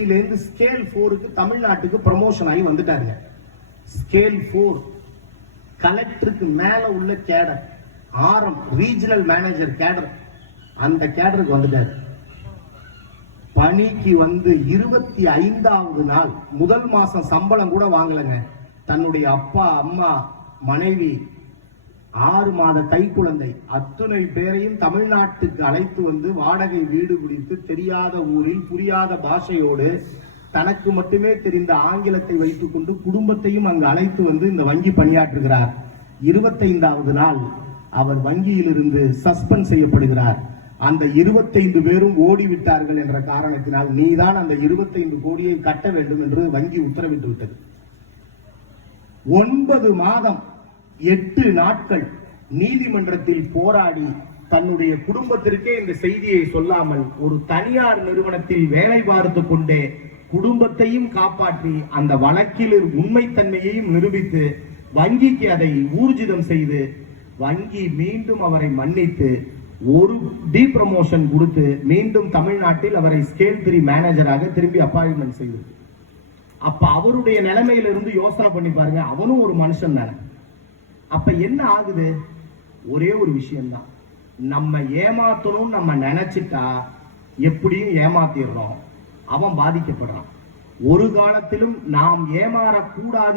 இருந்து ஸ்கேல் போருக்கு தமிழ்நாட்டுக்கு ப்ரமோஷன் ஆகி வந்துட்டாங்க ஸ்கேல் போர் கலெக்டருக்கு மேல உள்ள கேடர் ஆரம் ரீஜனல் மேனேஜர் கேடர் அந்த கேடருக்கு வந்துட்டாரு. பணிக்கு வந்து இருபத்தி ஐந்தாவது நாள் முதல் மாசம் சம்பளம் கூட வாங்கலைங்க. தன்னுடைய அப்பா அம்மா மனைவி ஆறு மாத கைக்குழந்தை அத்துணை பேரையும் தமிழ்நாட்டுக்கு அழைத்து வந்து வாடகை வீடு பிடித்து தெரியாத ஊரில் புரியாத பாஷையோடு தனக்கு மட்டுமே தெரிந்த ஆங்கிலத்தை வைத்துக் கொண்டு குடும்பத்தையும் அங்கு அழைத்து வந்து இந்த வங்கி பணியாற்றுகிறார். இருபத்தைந்தாவது நாள் அவர் வங்கியிலிருந்து சஸ்பெண்ட் செய்யப்படுகிறார். அந்த இருபத்தைந்து பேரும் ஓடிவிட்டார்கள் என்ற காரணத்தினால் நீதான் அந்த இருபத்தைந்து கோடியை கட்ட வேண்டும் என்று வங்கி உத்தரவிட்டு விட்டது ஒன்பது மாதம் எட்டு நாட்கள் நீதிமன்றத்தில் போராடி தன்னுடைய குடும்பத்திற்கே இந்த செய்தியை சொல்லாமல் ஒரு தனியார் நிறுவனத்தில் வேலை பார்த்து கொண்டே குடும்பத்தையும் காப்பாற்றி அந்த வழக்கில் உண்மைத்தன்மையையும் நிரூபித்து வங்கிக்கு அதை ஊர்ஜிதம் செய்து வங்கி மீண்டும் அவரை மன்னித்து ஒரு டி ப்ரமோஷன் கொடுத்து மீண்டும் தமிழ்நாட்டில் அவரை ஸ்கேல் த்ரீ மேனேஜராக திரும்பி அப்பாயின்மெண்ட் செய்தது அப்ப அவருடைய நிலைமையிலிருந்து யோசனை பண்ணி பாருங்க அவனும் ஒரு மனுஷன் தானே. அப்ப என்ன ஆகுது? ஒரே ஒரு விஷயம்தான். நம்ம ஏமாத்தணும் நம்ம நினைச்சிட்டா எப்படியும் ஏமாத்திடுறோம். அவன் பாதிக்கப்படுறான். ஒரு காலத்திலும் நாம் ஏமாறக்கூடாது